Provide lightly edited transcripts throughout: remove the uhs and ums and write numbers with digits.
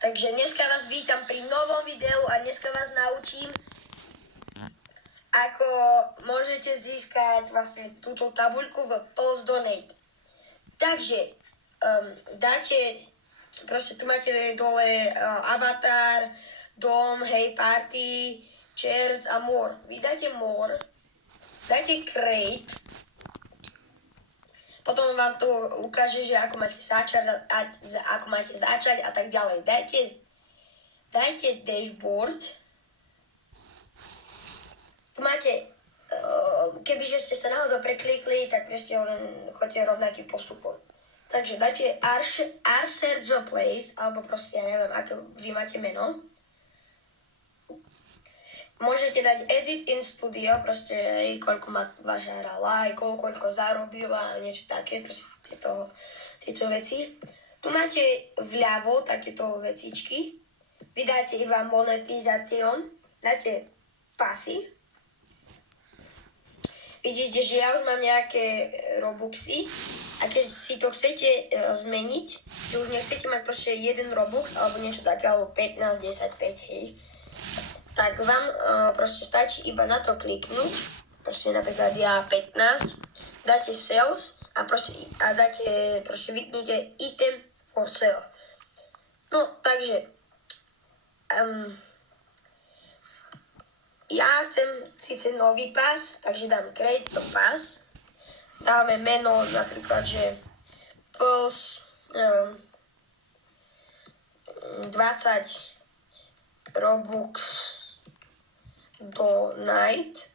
Takže dneska vás vítam pri novom videu a dneska vás naučím, ako môžete získať vlastne túto tabuľku v Pulse Donate. Takže dáte, proste tu máte dole avatar, dom, hej, party, charts a more. Vy dáte more, dáte create, potom vám to ukáže, že ako máte začať a tak ďalej. Dajte dashboard. Tu máte, kebyže ste sa náhodou preklikli, tak ste len chodíte rovnakým postupom. Takže dajte Sergio Place, alebo proste, ja neviem, aké vy máte meno. Môžete dať Edit in Studio, proste koľko má vaša hra lajkov, koľko zarobila, niečo také, proste tieto veci. Tu máte vľavo takéto vecičky. Vy dáte iba monetization, dáte pasy. Vidíte, že ja už mám nejaké Robuxy a keď si to chcete zmeniť, že už nechcete mať proste jeden Robux alebo niečo také, alebo 15, 10, 5, hej, tak vám proste stačí iba na to kliknúť, proste napríklad ja 15, dáte sales a dáte, proste vypnite item for sale. No, takže ja chcem síce nový pass, takže dám create a pass, dáme meno napríklad, že Pulse, 20 Robux donate.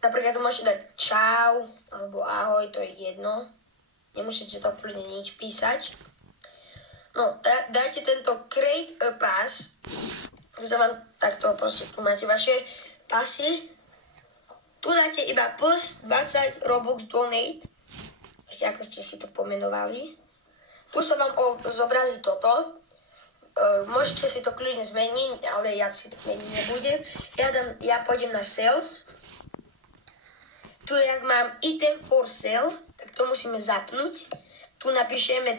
Napríklad to môžete dať čau, alebo ahoj, to je jedno. Nemusíte to úplne nič písať. No, dajte tento create a pass, že sa vám takto proste, tu máte vaše pasy. Tu dáte iba plus 20 Robux donate, proste ako ste si to pomenovali. Tu sa vám zobrazí toto. Môžete si to kľudne zmeniť, ale ja si to meniť nebudem. Ja pôjdem na sales. Tu, jak mám item for sale, tak to musíme zapnúť. Tu napíšeme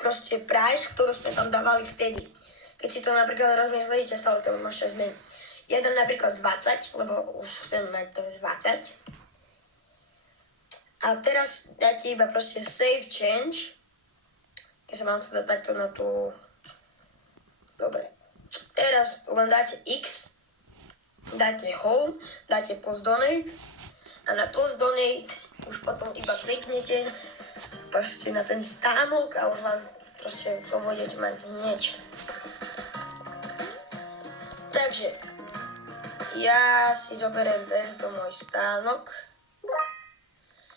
proste price, ktorú sme tam dávali vtedy. Keď si to napríklad rozmyslíte, stále to môžete zmeniť. Ja dám napríklad 20, lebo už chcem mať to 20. A teraz dáte iba proste save change. Keď sa mám to dať takto na tú... Dobre. Teraz len dáte X, dáte home, dáte Pulse Donate a na Pulse Donate už potom iba kliknete proste na ten stánok a už vám proste to budete mať hneď. Takže ja si zoberiem tento môj stánok.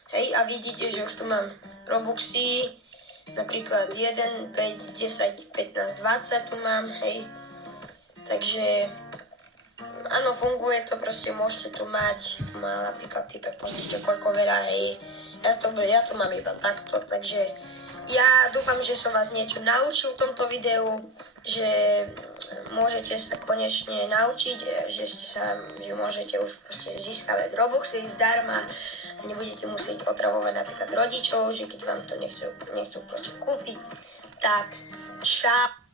Hej, a vidíte, že už tu mám Robuxy, napríklad 1, 5, 10, 15, 20 tu mám, hej. Takže, áno, funguje to, proste môžete tu mať, tu má napríklad type, pozrite koľko veľa, hej. Ja to mám iba takto, takže ja dúfam, že som vás niečo naučil v tomto videu, že môžete sa konečne naučiť, že môžete už proste získavať Robuxy zdarma, nebudete musieť otravovať napríklad rodičov, že keď vám to nechcú proste kúpiť, tak čau.